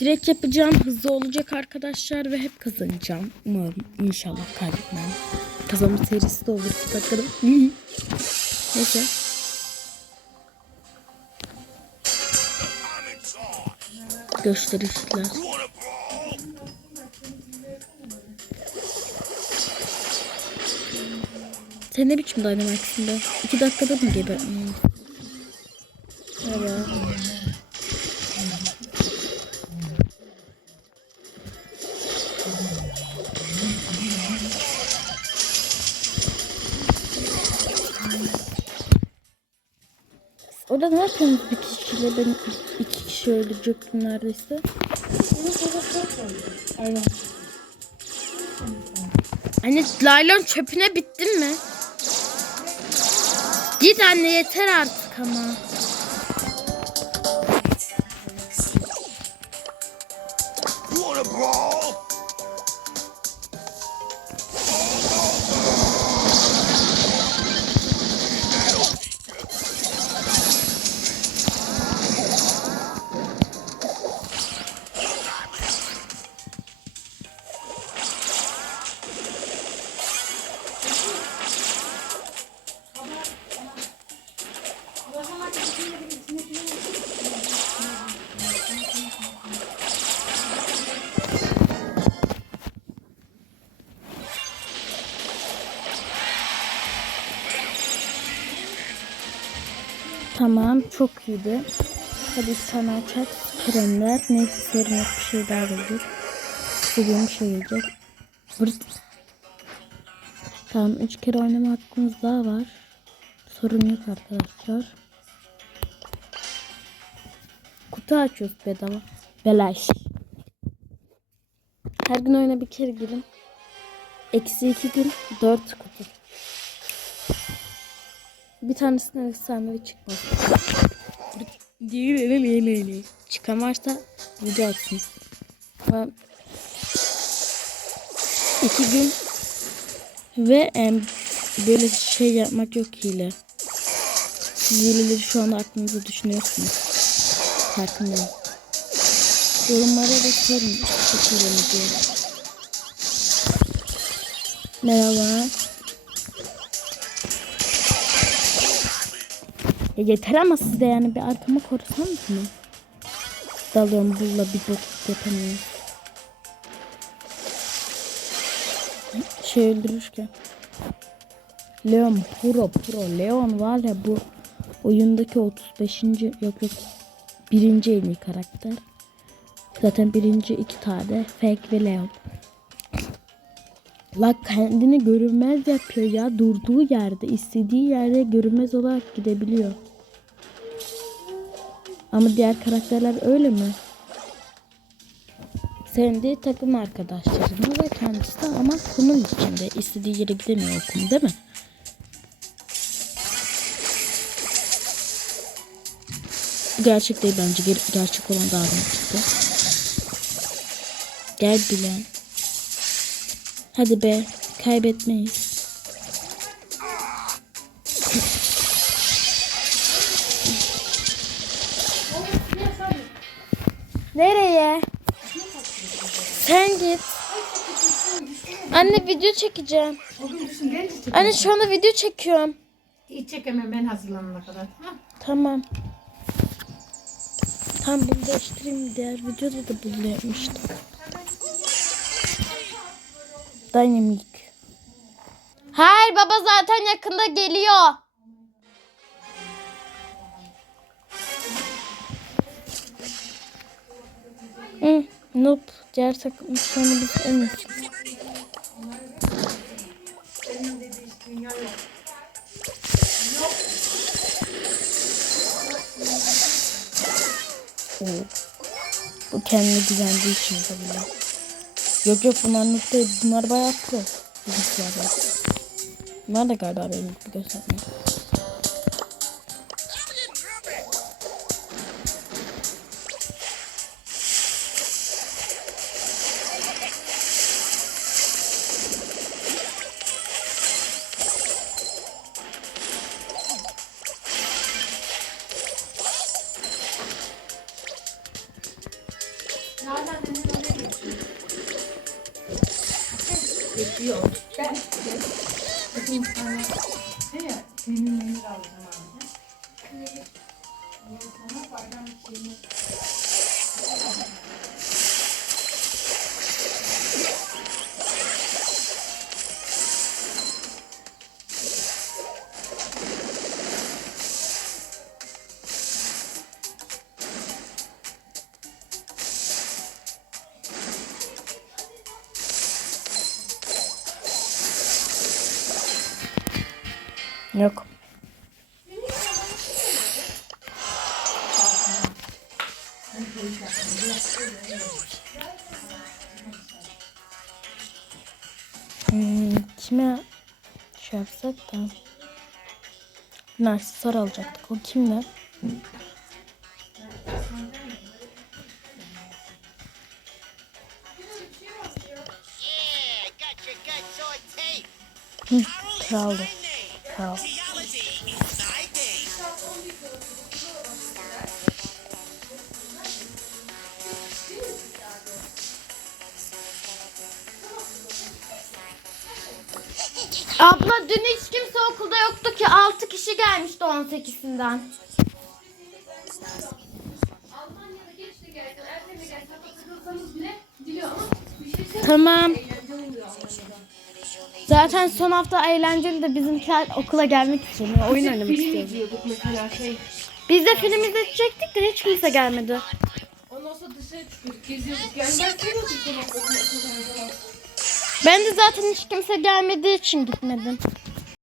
Direkt yapacağım. Hızlı olacak arkadaşlar ve hep kazanacağım. Umarım inşallah kaybetmem. Kazanma serisi de olur. Bakalım. Neyse. Gösterişler. Sen ne biçim Dynamax'ın be? İki dakikada mı geber? Hmm. Evet. Orada ne bir kişiyle? Ben iki kişi öldürecektim neredeyse. Aynen. Anne laylon çöpüne bittin mi? Git anne yeter artık ama. Tamam çok iyiydi. Hadi tane açak. Kremler. Neyse yok bir şey daha gelecek. Bir şey gelecek. Vırt. Tamam 3 kere oynama hakkımız daha var. Sorun yok arkadaşlar. Kutu açıyoruz bedava. Belaş. Her gün oyuna bir kere girin. Eksi iki gün dört kutu. Bir tanesine efsanevi çıkmaz. Çıkan varsa atsın. Ama iki gün ve em, böyle şey yapmak yok hile. Siz hileleri şu anda aklınızda düşünüyorsunuz. Farkındayım. Yorumlara da sorun. Çok. Merhaba. Ya yeter ama siz de yani bir arkama korusanız mı? Dalıyorum bulla bir bok yapamıyorum. Şey öldürürken. Leon pro pro. Leon var ya bu oyundaki 35. yok yok birinci en iyi karakter. Zaten birinci iki tane Fake ve Leon. La kendini görünmez yapıyor ya. Durduğu yerde, istediği yerde görünmez olarak gidebiliyor. Ama diğer karakterler öyle mi? Sevdiği takım arkadaşlarını ve kendisi de ama bunun içinde istediği yere gidemiyor okul değil mi? Gerçek değil bence. Ger- gerçek olan daha mantıklı. Gel Bilen. Hadi be. Kaybetmeyiz. Nereye? Sen git. Anne video çekeceğim. Anne şu anda video çekiyorum. Hiç çekemem ben hazırlanana kadar. Ha? Tamam. Tam bunu değiştireyim. Diğer videoda da bunu yapmıştım. Dynamic. Hayır baba zaten yakında geliyor. Hı, nope. Diğer takım sonra biz en. Oo. Bu kendine güvendiği için tabii. Yok yok bunlar değil. Bunlar bayağı pro. Bizimkiler. Bunlar da galiba benim gibi. Bekliyor. Ben Bakın sana Yok. Hmm, kime şey yapsak da Narsisar alacaktık. O tape. Hı, kraldı. Kral. Abla dün hiç kimse okulda yoktu ki. 6 kişi gelmişti 18'sinden. Almanya'da Zaten son hafta eğlenceli de bizimkiler okula gelmek için oyun oynamak Film istiyordu. izliyorduk mesela şey. Biz de film izleyecektik de hiç kimse gelmedi. Ondan sonra dışarı çıkıyorduk, geziyorduk. Yani ben seviyordum seni okula okuldan falan. Ben de zaten hiç kimse gelmediği için gitmedim.